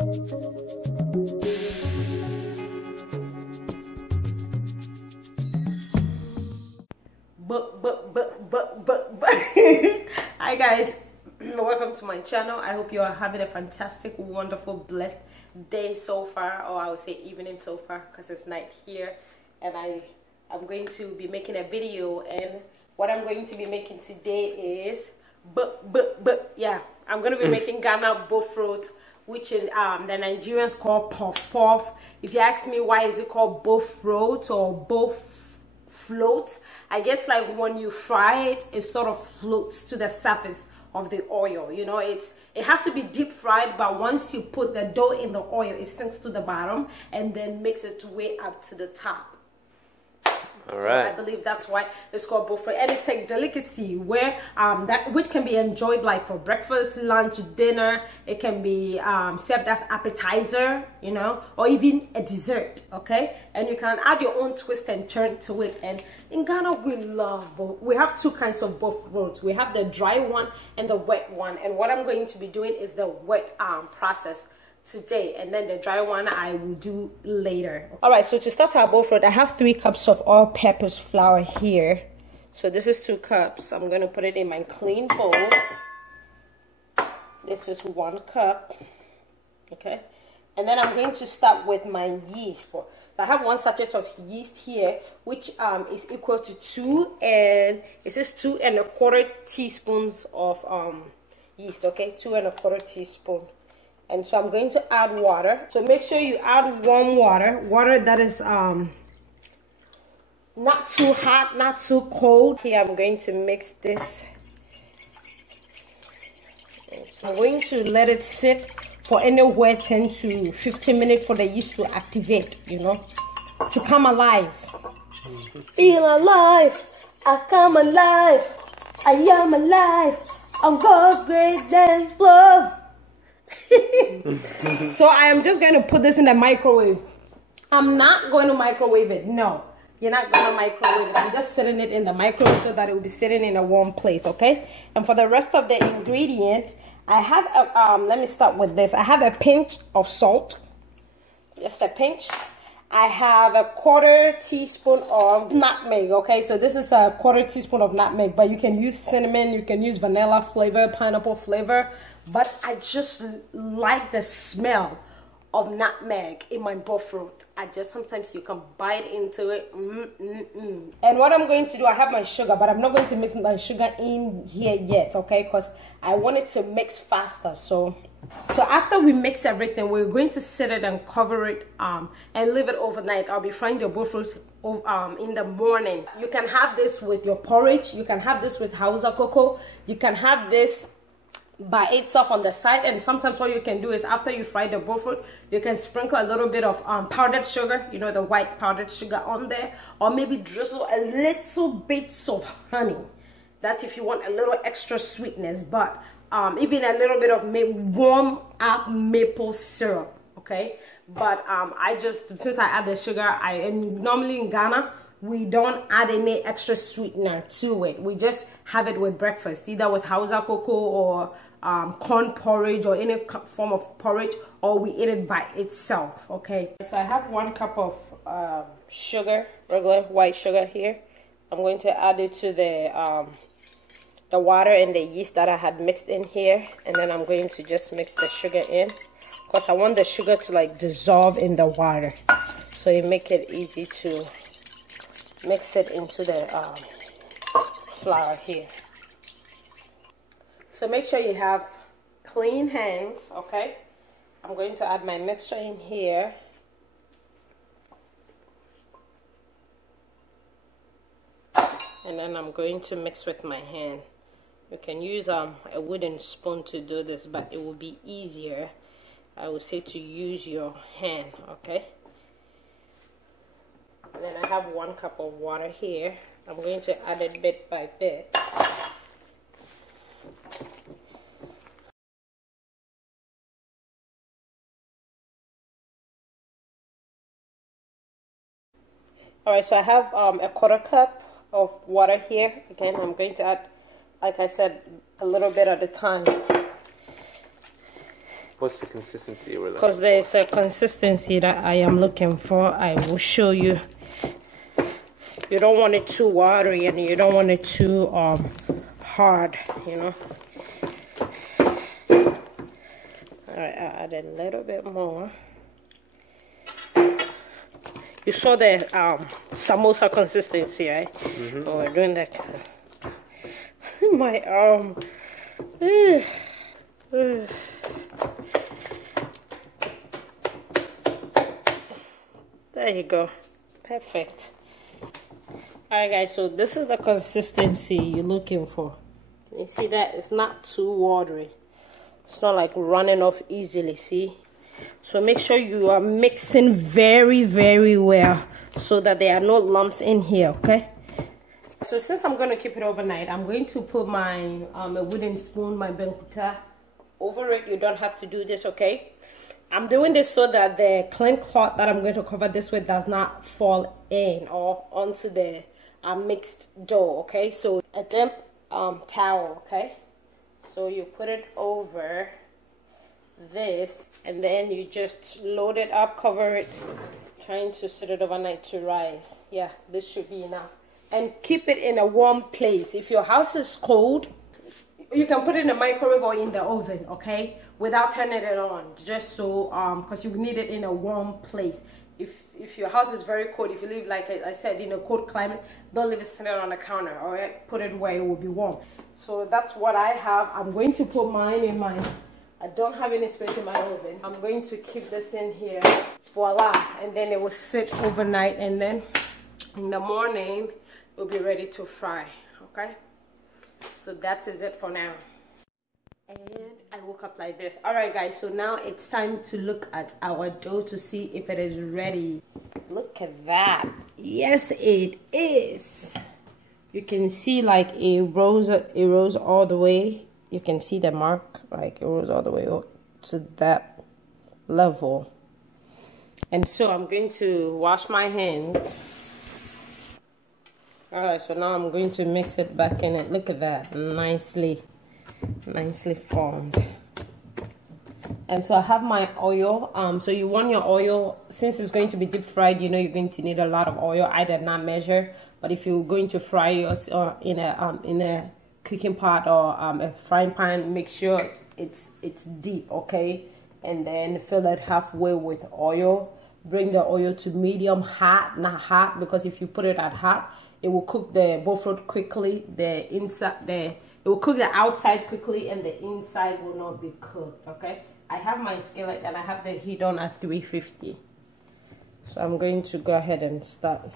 Hi guys, welcome to my channel. I hope you are having a fantastic, wonderful, blessed day so far, or I would say evening so far, because it's night here. And I'm going to be making a video, and what I'm going to be making today is I'm going to be making Ghana Bofrot, which is the Nigerians call puff puff. If you ask me why is it called Bofrot or Boflot, I guess like when you fry it, it sort of floats to the surface of the oil. You know, it has to be deep fried, but once you put the dough in the oil, it sinks to the bottom and then makes its way up to the top. So I believe that's why it's called Bofrot, and it's a delicacy where which can be enjoyed like for breakfast, lunch, dinner. It can be served as appetizer, you know, or even a dessert. Okay, and you can add your own twist and turn to it. And in Ghana, we love both. We have two kinds of Bofrots. We have the dry one and the wet one. And what I'm going to be doing is the wet process today, and then the dry one I will do later. All right, so to start our Bofrot, I have 3 cups of all-purpose flour here. So this is 2 cups. I'm going to put it in my clean bowl. This is 1 cup. Okay, and then I'm going to start with my yeast. So I have 1 sachet of yeast here, which is equal to 2 1/4 teaspoons of yeast. Okay, 2 1/4 teaspoon. And so I'm going to add water. So make sure you add warm water that is not too hot, not too cold. Here I'm going to mix this. I'm going to let it sit for anywhere 10 to 15 minutes for the yeast to activate, you know, to come alive. Feel alive, I come alive, I am alive on God's great dance floor. So I am just going to put this in the microwave. I'm not going to microwave it. No, you're not going to microwave it. I'm just setting it in the microwave so that it will be sitting in a warm place. Okay, and for the rest of the ingredient, I have let me start with this. I have a pinch of salt, just a pinch. I have a 1/4 teaspoon of nutmeg. Okay, so this is a 1/4 teaspoon of nutmeg, but you can use cinnamon, you can use vanilla flavor, pineapple flavor, but I just like the smell of nutmeg in my Bofrot. Sometimes you can bite into it. And what I'm going to do, I have my sugar, but I'm not going to mix my sugar in here yet, okay, because I want it to mix faster. So after we mix everything, we're going to set it and cover it and leave it overnight. I'll be frying your Bofrot in the morning. You can have this with your porridge. You can have this with Hausa cocoa. You can have this by itself on the side, and sometimes what you can do is after you fry the Bofrot, you can sprinkle a little bit of powdered sugar, you know, the white powdered sugar on there, or maybe drizzle a little bits of honey. That's if you want a little extra sweetness, but even a little bit of warm up maple syrup. Okay, but I just, since I add the sugar, and normally in Ghana we don't add any extra sweetener to it. We just have it with breakfast, either with Hausa cocoa or corn porridge or any form of porridge, or we eat it by itself. Okay, so I have 1 cup of sugar, regular white sugar here. I'm going to add it to the water and the yeast that I had mixed in here, and then I'm going to just mix the sugar in, because I want the sugar to like dissolve in the water, so you make it easy to mix it into the flour here. So make sure you have clean hands. Okay, I'm going to add my mixture in here. And then I'm going to mix with my hand. You can use a wooden spoon to do this, but it will be easier, I would say, to use your hand. Okay, and then I have 1 cup of water here. I'm going to add it bit by bit. All right, so I have a 1/4 cup of water here. Again, I'm going to add, like I said, a little bit at a time. What's the consistency we're looking for? Because there's a consistency that I am looking for. I will show you. You don't want it too watery and you don't want it too hard, you know. Alright, I add a little bit more. You saw the samosa consistency, right? Mm-hmm. Oh, we're doing that. My arm. There you go. Perfect. Alright guys, so this is the consistency you're looking for. You see that? It's not too watery. It's not like running off easily, see? So make sure you are mixing very, very well so that there are no lumps in here, okay? So since I'm going to keep it overnight, I'm going to put my a wooden spoon, my benkuta, over it. You don't have to do this, okay? I'm doing this so that the clean cloth that I'm going to cover this with does not fall in or onto the mixed dough, okay? So a damp towel, okay? So you put it over this and then you just load it up, cover it, trying to set it overnight to rise. Yeah, this should be enough. And keep it in a warm place. If your house is cold, you can put it in the microwave or in the oven, okay, without turning it on, just so because you need it in a warm place. If your house is very cold, if you live, like I said, in a cold climate, don't leave it sitting on the counter, all right? Put it where it will be warm. So that's what I have. I'm going to put mine in my, I don't have any space in my oven. I'm going to keep this in here, voila, and then it will sit overnight, and then in the morning it will be ready to fry, okay? So that is it for now. And I woke up like this. All right guys, so now it's time to look at our dough to see if it is ready. Look at that. Yes, it is. You can see like it rose all the way. You can see the mark, like it rose all the way up to that level. And so I'm going to wash my hands. All right, so now I'm going to mix it back in it. Look at that, nicely formed. And so I have my oil. So you want your oil, since it's going to be deep fried, you know you're going to need a lot of oil. I did not measure, but if you're going to fry yours in a cooking pot or a frying pan, make sure it's deep, okay? And then fill it halfway with oil. Bring the oil to medium hot, not hot, because if you put it at hot, it will cook the Bofrot quickly. It will cook the outside quickly and the inside will not be cooked, okay? I have my skillet and I have the heat on at 350. So I'm going to go ahead and start.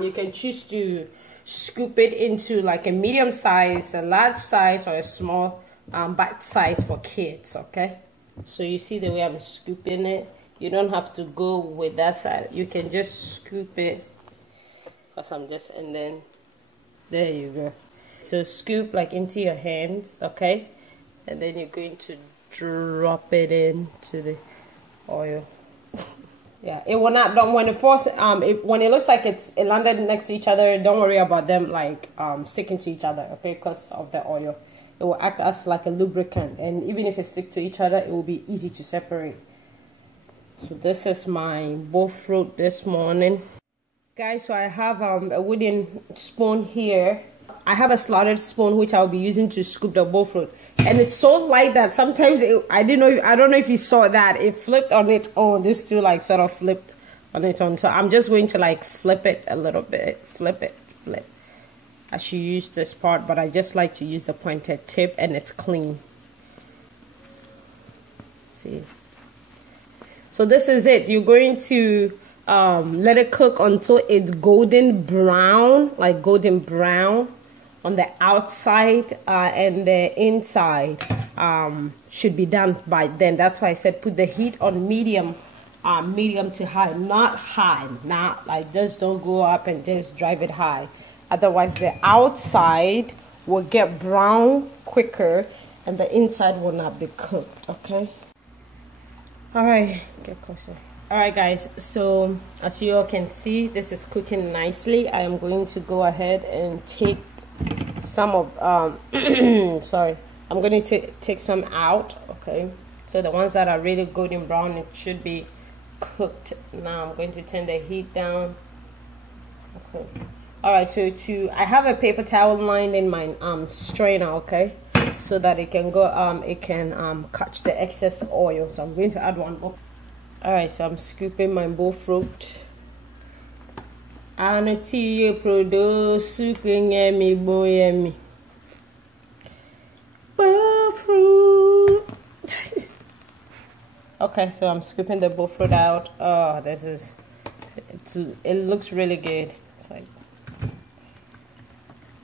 You can choose to scoop it into like a medium size, a large size, or a small bite size for kids, okay? So you see the way I'm scooping it. You don't have to go with that side. You can just scoop it, because I'm just, and then there you go. So scoop like into your hands, okay? And then you're going to drop it into the oil. Yeah, it will not. Don't when it falls. When it looks like it landed next to each other, don't worry about them like sticking to each other, okay? Because of the oil, it will act as like a lubricant, and even if it sticks to each other, it will be easy to separate. So this is my Bofrot this morning, guys. So I have a wooden spoon here. I have a slotted spoon which I'll be using to scoop the Bofrot, and it's so light that sometimes I don't know if you saw that it flipped on its own. This too like sort of flipped on its own. So I'm just going to like flip it a little bit, flip. I should use this part, but I just like to use the pointed tip, and it's clean. See. So this is it. You're going to let it cook until it's golden brown, like golden brown on the outside, and the inside should be done by then. That's why I said put the heat on medium to high, not high, not like just don't go up and just drive it high. Otherwise the outside will get brown quicker and the inside will not be cooked, okay? All right, get closer. All right, guys, so as you all can see, this is cooking nicely. I am going to go ahead and take some of sorry, I'm going to take some out. Okay, so the ones that are really golden brown, it should be cooked. Now I'm going to turn the heat down. Okay, all right, so I have a paper towel lined in my strainer, okay, so that it can go catch the excess oil. So I'm going to add one more. All right, so I'm scooping my Bofrot. Anati produce yummy boyemi. Bofrot. Okay, so I'm scooping the Bofrot out. Oh, it looks really good.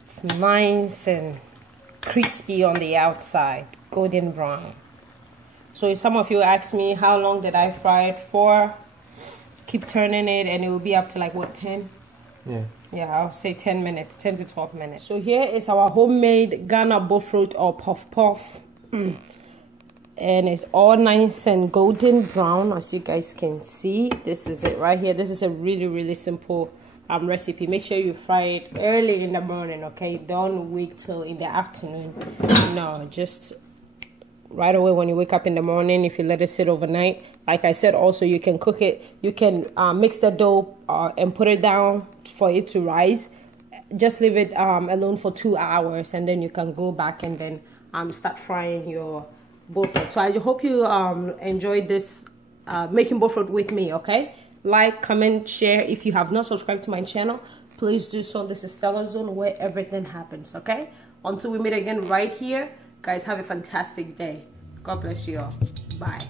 It's nice and crispy on the outside, golden brown. So if some of you ask me how long did I fry it for, keep turning it and it will be up to like what, 10? Yeah, I'll say 10 minutes, 10 to 12 minutes. So here is our homemade Ghana Bofrot or puff puff. And it's all nice and golden brown, as you guys can see. This is it right here. This is a really simple recipe. Make sure you fry it early in the morning, okay? Don't wait till in the afternoon. No, just right away when you wake up in the morning. If you let it sit overnight, like I said, also you can cook it. You can mix the dough and put it down for it to rise. Just leave it alone for 2 hours, and then you can go back and then start frying your Bofrot. So I hope you enjoyed this making Bofrot with me, okay? Like, comment, share. If you have not subscribed to my channel, please do so. This is StellaZone, where everything happens, okay? Until we meet again right here, guys, have a fantastic day. God bless you all. Bye.